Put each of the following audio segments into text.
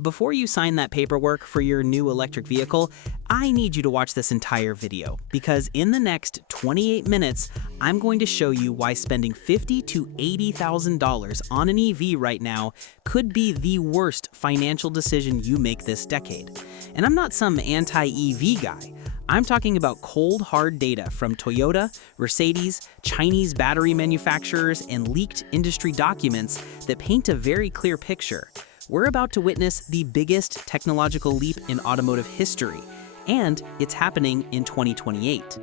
Before you sign that paperwork for your new electric vehicle, I need you to watch this entire video because in the next 28 minutes, I'm going to show you why spending $50,000 to $80,000 on an EV right now could be the worst financial decision you make this decade. And I'm not some anti-EV guy. I'm talking about cold, hard data from Toyota, Mercedes, Chinese battery manufacturers, and leaked industry documents that paint a very clear picture. We're about to witness the biggest technological leap in automotive history, and it's happening in 2028.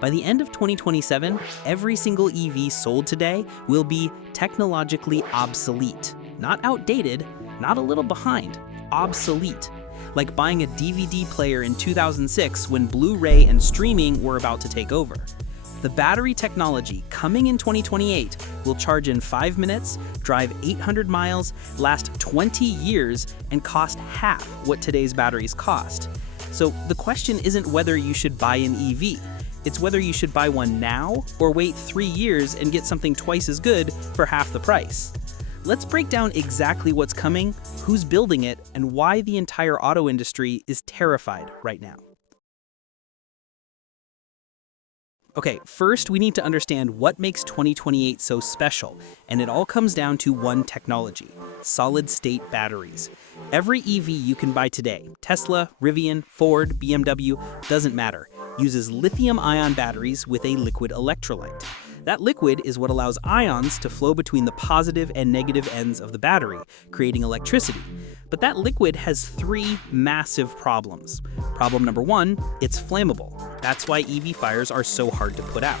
By the end of 2027, every single EV sold today will be technologically obsolete. Not outdated, not a little behind, obsolete. Like buying a DVD player in 2006 when Blu-ray and streaming were about to take over. The battery technology coming in 2028 will charge in 5 minutes, drive 800 miles, last 20 years, and cost half what today's batteries cost. So the question isn't whether you should buy an EV, it's whether you should buy one now or wait 3 years and get something twice as good for half the price. Let's break down exactly what's coming, who's building it, and why the entire auto industry is terrified right now. Okay, first we need to understand what makes 2028 so special, and it all comes down to one technology: solid-state batteries. Every EV you can buy today, Tesla, Rivian, Ford, BMW, doesn't matter, uses lithium-ion batteries with a liquid electrolyte. That liquid is what allows ions to flow between the positive and negative ends of the battery, creating electricity. But that liquid has 3 massive problems. Problem number 1, it's flammable. That's why EV fires are so hard to put out.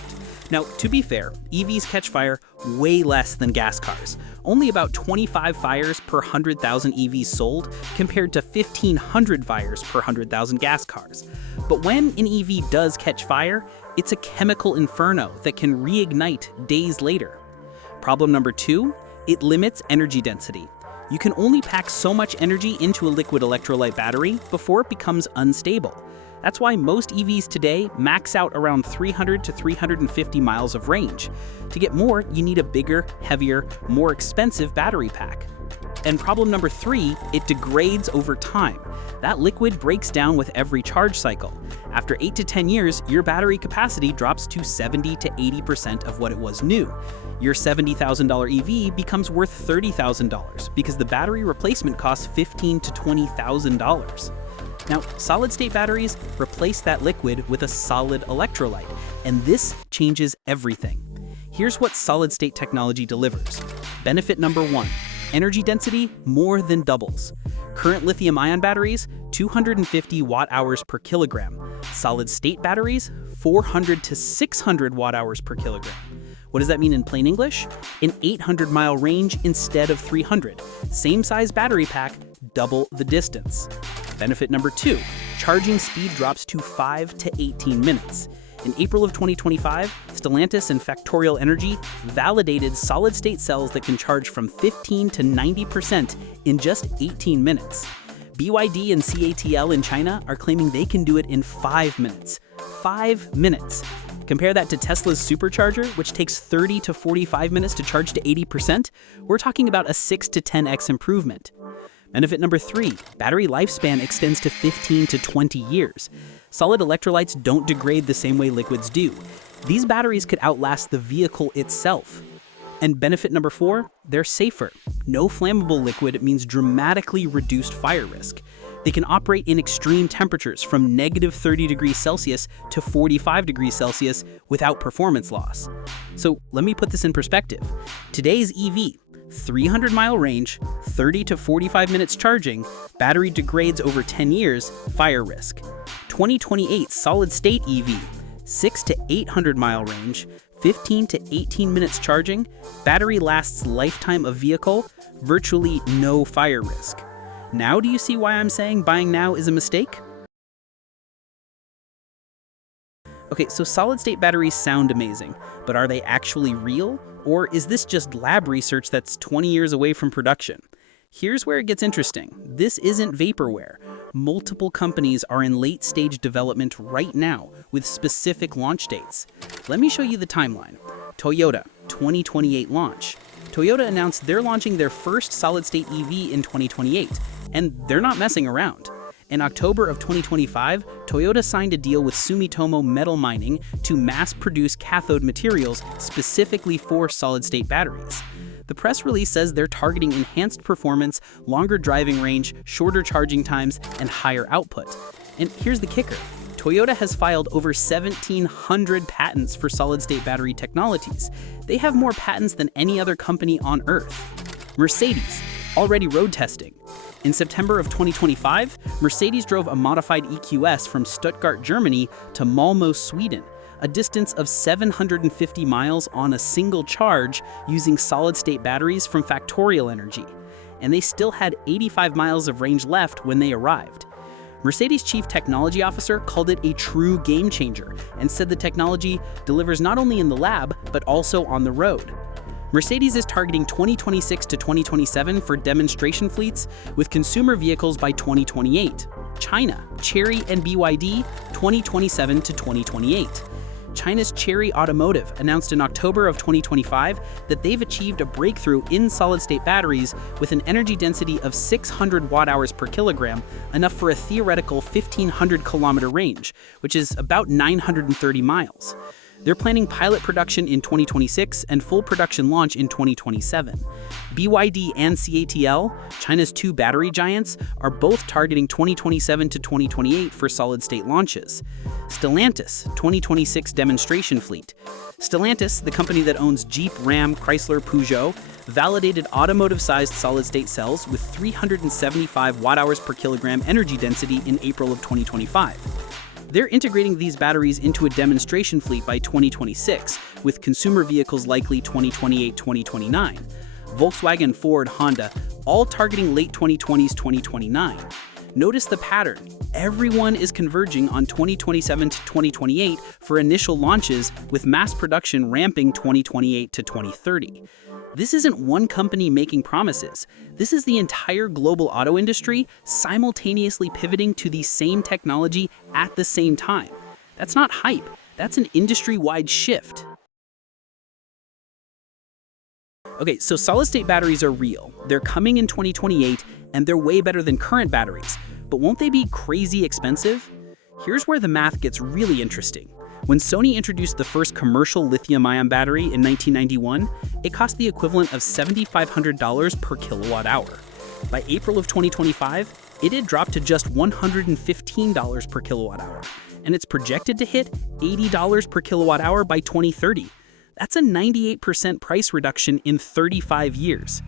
Now, to be fair, EVs catch fire way less than gas cars. Only about 25 fires per 100,000 EVs sold, compared to 1,500 fires per 100,000 gas cars. But when an EV does catch fire, it's a chemical inferno that can reignite days later. Problem number 2, it limits energy density. You can only pack so much energy into a liquid electrolyte battery before it becomes unstable. That's why most EVs today max out around 300 to 350 miles of range. To get more, you need a bigger, heavier, more expensive battery pack. And problem number 3, it degrades over time. That liquid breaks down with every charge cycle. After 8 to 10 years, your battery capacity drops to 70 to 80% of what it was new. Your $70,000 EV becomes worth $30,000 because the battery replacement costs $15,000 to $20,000. Now, solid-state batteries replace that liquid with a solid electrolyte, and this changes everything. Here's what solid-state technology delivers. Benefit number 1, energy density more than doubles. Current lithium-ion batteries, 250 watt-hours per kilogram. Solid-state batteries, 400 to 600 watt-hours per kilogram. What does that mean in plain English? An 800-mile range instead of 300. Same size battery pack, double the distance. Benefit number 2, charging speed drops to 5 to 18 minutes. In April of 2025, Stellantis and Factorial Energy validated solid-state cells that can charge from 15 to 90% in just 18 minutes. BYD and CATL in China are claiming they can do it in 5 minutes. 5 minutes. Compare that to Tesla's supercharger, which takes 30 to 45 minutes to charge to 80%. We're talking about a 6 to 10x improvement. Benefit number 3, battery lifespan extends to 15 to 20 years. Solid electrolytes don't degrade the same way liquids do. These batteries could outlast the vehicle itself. And benefit number 4, they're safer. No flammable liquid means dramatically reduced fire risk. They can operate in extreme temperatures from negative 30 degrees Celsius to 45 degrees Celsius without performance loss. So let me put this in perspective. Today's EV, 300-mile range, 30 to 45 minutes charging, battery degrades over 10 years, fire risk. 2028 solid-state EV, 6 to 800-mile range, 15 to 18 minutes charging, battery lasts lifetime of vehicle, virtually no fire risk. Now do you see why I'm saying buying now is a mistake? Okay, so solid-state batteries sound amazing, but are they actually real? Or is this just lab research that's 20 years away from production? Here's where it gets interesting. This isn't vaporware. Multiple companies are in late-stage development right now with specific launch dates. Let me show you the timeline. Toyota, 2028 launch. Toyota announced they're launching their first solid-state EV in 2028, and they're not messing around. In October of 2025, Toyota signed a deal with Sumitomo Metal Mining to mass-produce cathode materials specifically for solid-state batteries. The press release says they're targeting enhanced performance, longer driving range, shorter charging times, and higher output. And here's the kicker. Toyota has filed over 1,700 patents for solid-state battery technologies. They have more patents than any other company on Earth. Mercedes, already road testing. In September of 2025, Mercedes drove a modified EQS from Stuttgart, Germany to Malmö, Sweden, a distance of 750 miles on a single charge using solid-state batteries from Factorial Energy. And they still had 85 miles of range left when they arrived. Mercedes' chief technology officer called it a true game changer and said the technology delivers not only in the lab, but also on the road. Mercedes is targeting 2026 to 2027 for demonstration fleets, with consumer vehicles by 2028. China, Chery and BYD, 2027 to 2028. China's Chery Automotive announced in October of 2025 that they've achieved a breakthrough in solid-state batteries with an energy density of 600 watt-hours per kilogram, enough for a theoretical 1,500-kilometer range, which is about 930 miles. They're planning pilot production in 2026 and full production launch in 2027. BYD and CATL, China's two battery giants, are both targeting 2027 to 2028 for solid-state launches. Stellantis, 2026 demonstration fleet. Stellantis, the company that owns Jeep, Ram, Chrysler, Peugeot, validated automotive-sized solid-state cells with 375 watt-hours per kilogram energy density in April of 2025. They're integrating these batteries into a demonstration fleet by 2026, with consumer vehicles likely 2028-2029. Volkswagen, Ford, Honda, all targeting late 2020s, 2029. Notice the pattern. Everyone is converging on 2027 to 2028 for initial launches, with mass production ramping 2028 to 2030. This isn't one company making promises. This is the entire global auto industry simultaneously pivoting to the same technology at the same time. That's not hype. That's an industry-wide shift. Okay, so solid-state batteries are real. They're coming in 2028, and they're way better than current batteries. But won't they be crazy expensive? Here's where the math gets really interesting. When Sony introduced the first commercial lithium-ion battery in 1991, it cost the equivalent of $7,500 per kilowatt hour. By April of 2025, it had dropped to just $115 per kilowatt hour, and it's projected to hit $80 per kilowatt hour by 2030. That's a 98% price reduction in 35 years.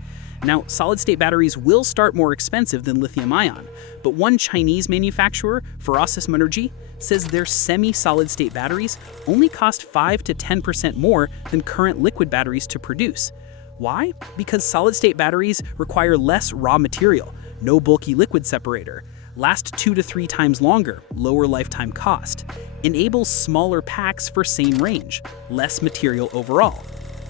Now, solid-state batteries will start more expensive than lithium-ion, but one Chinese manufacturer, Ferrosis Minergy, says their semi-solid-state batteries only cost 5 to 10% more than current liquid batteries to produce. Why? Because solid-state batteries require less raw material, no bulky liquid separator, last 2 to 3 times longer, lower lifetime cost, enables smaller packs for same range, less material overall.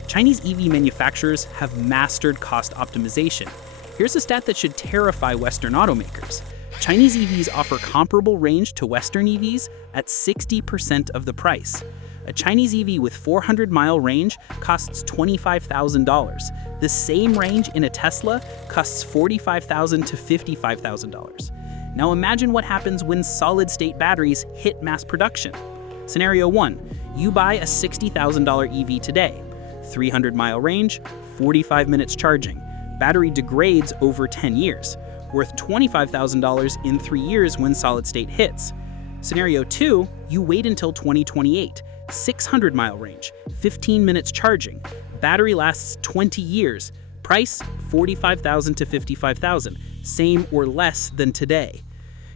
Chinese EV manufacturers have mastered cost optimization. Here's a stat that should terrify Western automakers. Chinese EVs offer comparable range to Western EVs at 60% of the price. A Chinese EV with 400-mile range costs $25,000. The same range in a Tesla costs $45,000 to $55,000. Now imagine what happens when solid-state batteries hit mass production. Scenario 1, you buy a $60,000 EV today. 300-mile range, 45 minutes charging. Battery degrades over 10 years, worth $25,000 in 3 years when solid-state hits. Scenario 2, you wait until 2028. 600-mile range, 15 minutes charging. Battery lasts 20 years. Price, $45,000 to $55,000, same or less than today.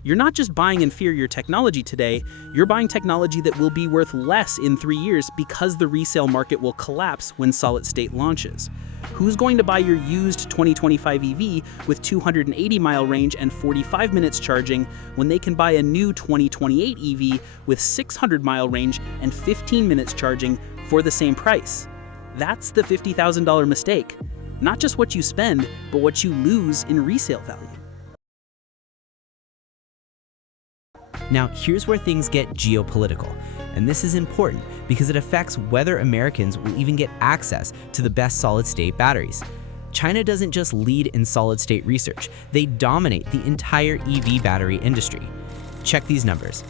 You're not just buying inferior technology today, you're buying technology that will be worth less in 3 years because the resale market will collapse when solid-state launches. Who's going to buy your used 2025 EV with 280-mile range and 45 minutes charging when they can buy a new 2028 EV with 600-mile range and 15 minutes charging for the same price? That's the $50,000 mistake. Not just what you spend, but what you lose in resale value. Now, here's where things get geopolitical, and this is important because it affects whether Americans will even get access to the best solid-state batteries. China doesn't just lead in solid-state research, they dominate the entire EV battery industry. Check these numbers.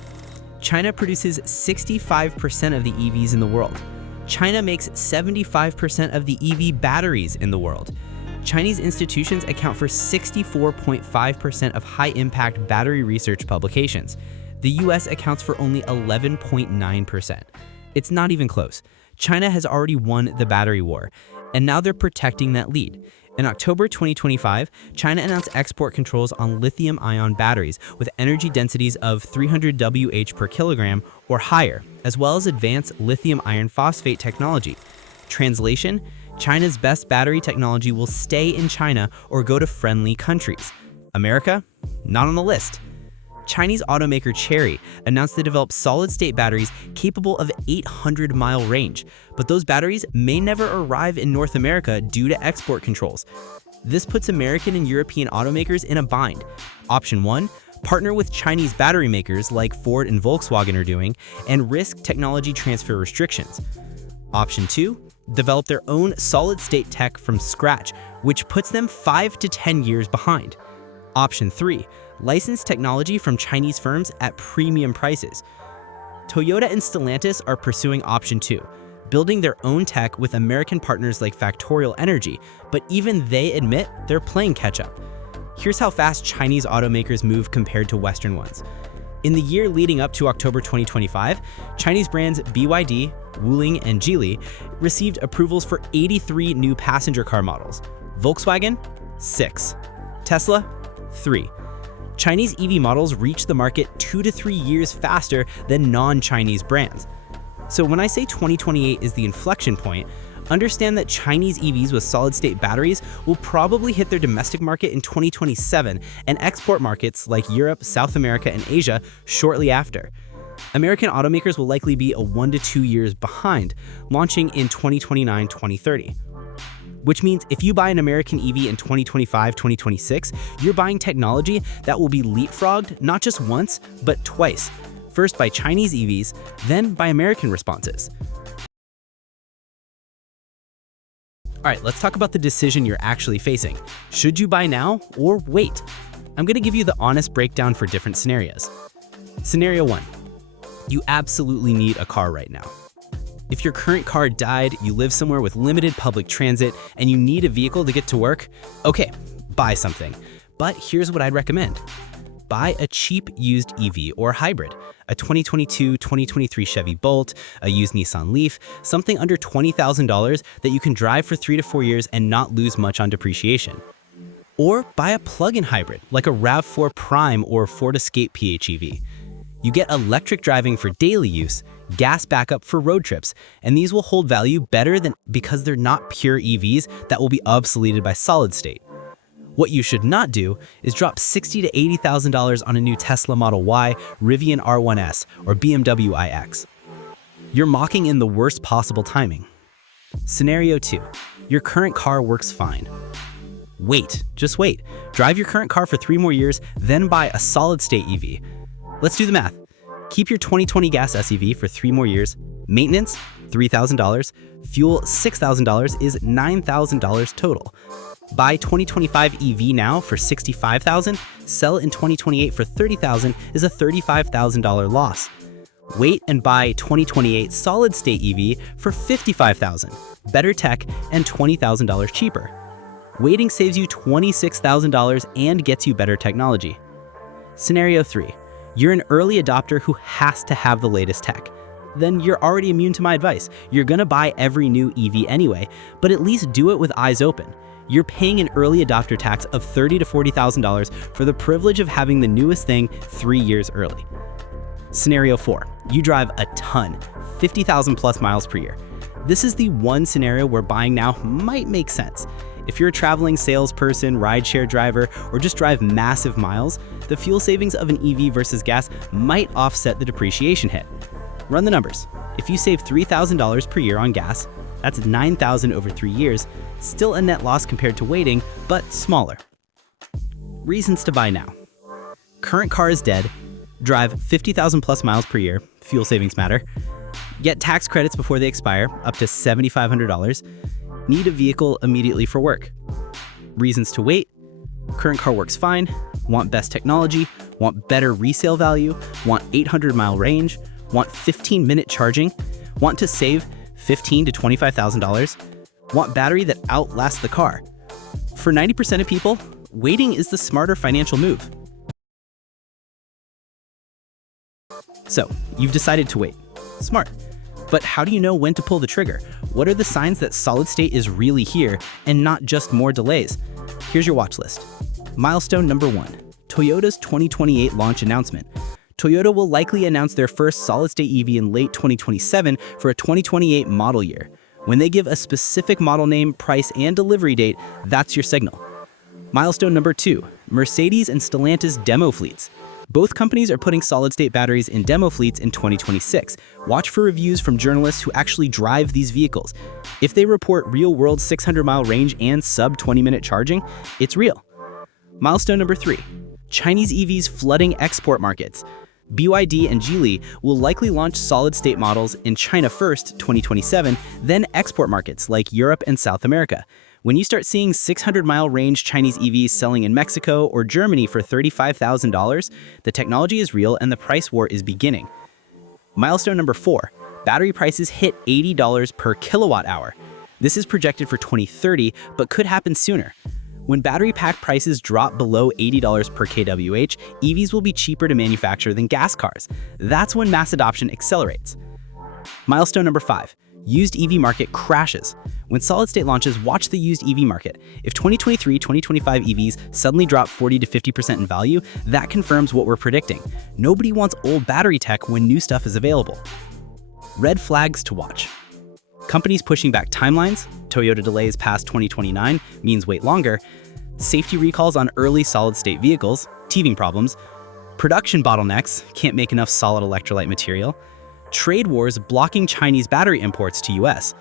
China produces 65% of the EVs in the world. China makes 75% of the EV batteries in the world. Chinese institutions account for 64.5% of high-impact battery research publications. The US accounts for only 11.9%. It's not even close. China has already won the battery war, and now they're protecting that lead. In October 2025, China announced export controls on lithium-ion batteries with energy densities of 300 Wh per kilogram or higher, as well as advanced lithium iron phosphate technology. Translation: China's best battery technology will stay in China or go to friendly countries. America? Not on the list. Chinese automaker Chery announced they developed solid-state batteries capable of 800-mile range, but those batteries may never arrive in North America due to export controls. This puts American and European automakers in a bind. Option 1, partner with Chinese battery makers like Ford and Volkswagen are doing, and risk technology transfer restrictions. Option 2, develop their own solid-state tech from scratch, which puts them 5 to 10 years behind. Option 3, license technology from Chinese firms at premium prices. Toyota and Stellantis are pursuing option 2, building their own tech with American partners like Factorial Energy, but even they admit they're playing catch-up. Here's how fast Chinese automakers move compared to Western ones. In the year leading up to October 2025, Chinese brands BYD, Wuling, and Geely received approvals for 83 new passenger car models. Volkswagen, 6. Tesla, 3. Chinese EV models reach the market 2 to 3 years faster than non-Chinese brands. So when I say 2028 is the inflection point, understand that Chinese EVs with solid-state batteries will probably hit their domestic market in 2027 and export markets like Europe, South America, and Asia shortly after. American automakers will likely be a 1 to 2 years behind, launching in 2029-2030. Which means if you buy an American EV in 2025-2026, you're buying technology that will be leapfrogged not just once, but twice. First by Chinese EVs, then by American responses. All right, let's talk about the decision you're actually facing. Should you buy now or wait? I'm going to give you the honest breakdown for different scenarios. Scenario 1. You absolutely need a car right now. If your current car died, you live somewhere with limited public transit, and you need a vehicle to get to work, okay, buy something. But here's what I'd recommend. Buy a cheap used EV or hybrid, a 2022-2023 Chevy Bolt, a used Nissan Leaf, something under $20,000 that you can drive for 3 to 4 years and not lose much on depreciation. Or buy a plug-in hybrid like a RAV4 Prime or Ford Escape PHEV. You get electric driving for daily use, gas backup for road trips, and these will hold value better than because they're not pure EVs that will be obsoleted by solid state. What you should not do is drop $60,000 to $80,000 on a new Tesla Model Y, Rivian R1S, or BMW iX. You're mocking in the worst possible timing. Scenario 2. Your current car works fine. Wait, just wait. Drive your current car for 3 more years, then buy a solid-state EV. Let's do the math. Keep your 2020 gas SUV for 3 more years. Maintenance, $3,000. Fuel, $6,000 is $9,000 total. Buy 2025 EV now for $65,000. Sell it in 2028 for $30,000 is a $35,000 loss. Wait and buy 2028 solid-state EV for $55,000. Better tech and $20,000 cheaper. Waiting saves you $26,000 and gets you better technology. Scenario 3. You're an early adopter who has to have the latest tech. Then you're already immune to my advice. You're gonna buy every new EV anyway, but at least do it with eyes open. You're paying an early adopter tax of $30,000 to $40,000 for the privilege of having the newest thing 3 years early. Scenario 4. You drive a ton, 50,000 plus miles per year. This is the one scenario where buying now might make sense. If you're a traveling salesperson, rideshare driver, or just drive massive miles, the fuel savings of an EV versus gas might offset the depreciation hit. Run the numbers. If you save $3,000 per year on gas, that's $9,000 over 3 years, still a net loss compared to waiting, but smaller. Reasons to buy now. Current car is dead, Drive 50,000 plus miles per year, fuel savings matter. Get tax credits before they expire, up to $7,500. Need a vehicle immediately for work. Reasons to wait: current car works fine, want best technology, want better resale value, want 800-mile range, want 15-minute charging, want to save $15,000 to $25,000, want battery that outlasts the car. For 90% of people, waiting is the smarter financial move. So, you've decided to wait. Smart. But how do you know when to pull the trigger? What are the signs that solid state is really here and not just more delays? Here's your watch list. Milestone number 1, Toyota's 2028 launch announcement. Toyota will likely announce their first solid-state EV in late 2027 for a 2028 model year. When they give a specific model name, price, and delivery date, that's your signal. Milestone number 2, Mercedes and Stellantis demo fleets. Both companies are putting solid-state batteries in demo fleets in 2026. Watch for reviews from journalists who actually drive these vehicles. If they report real-world 600-mile range and sub-20-minute charging, it's real. Milestone number 3, Chinese EVs flooding export markets. BYD and Geely will likely launch solid-state models in China first, 2027, then export markets like Europe and South America. When you start seeing 600-mile range Chinese EVs selling in Mexico or Germany for $35,000, the technology is real and the price war is beginning. Milestone number 4, battery prices hit $80 per kilowatt hour. This is projected for 2030, but could happen sooner. When battery pack prices drop below $80 per kWh, EVs will be cheaper to manufacture than gas cars. That's when mass adoption accelerates. Milestone number 5, used EV market crashes. When solid-state launches, watch the used EV market. If 2023-2025 EVs suddenly drop 40 to 50% in value, that confirms what we're predicting. Nobody wants old battery tech when new stuff is available. Red flags to watch. Companies pushing back timelines, Toyota delays past 2029 means wait longer, safety recalls on early solid-state vehicles, teething problems, production bottlenecks, can't make enough solid electrolyte material, trade wars blocking Chinese battery imports to US.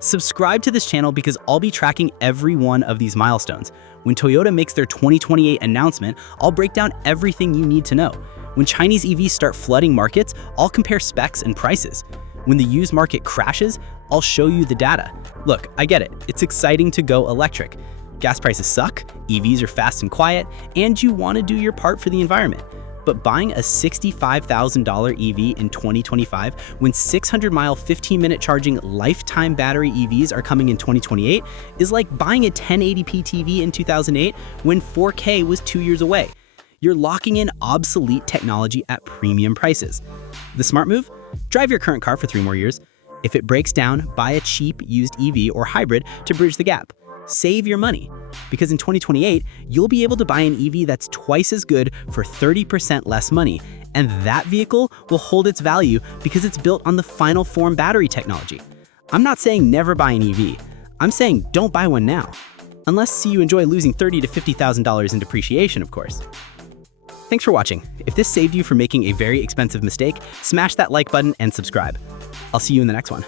Subscribe to this channel because I'll be tracking every one of these milestones. When Toyota makes their 2028 announcement, I'll break down everything you need to know. When Chinese EVs start flooding markets, I'll compare specs and prices. When the used market crashes, I'll show you the data. Look, I get it. It's exciting to go electric. Gas prices suck, EVs are fast and quiet, and you want to do your part for the environment. But buying a $65,000 EV in 2025 when 600-mile 15-minute charging lifetime battery EVs are coming in 2028 is like buying a 1080p TV in 2008 when 4K was 2 years away. You're locking in obsolete technology at premium prices. The smart move? Drive your current car for 3 more years. If it breaks down, buy a cheap used EV or hybrid to bridge the gap. Save your money. Because in 2028, you'll be able to buy an EV that's twice as good for 30% less money, and that vehicle will hold its value because it's built on the final form battery technology. I'm not saying never buy an EV. I'm saying don't buy one now. Unless you enjoy losing $30,000 to $50,000 in depreciation, of course. Thanks for watching. If this saved you from making a very expensive mistake, smash that like button and subscribe. I'll see you in the next one.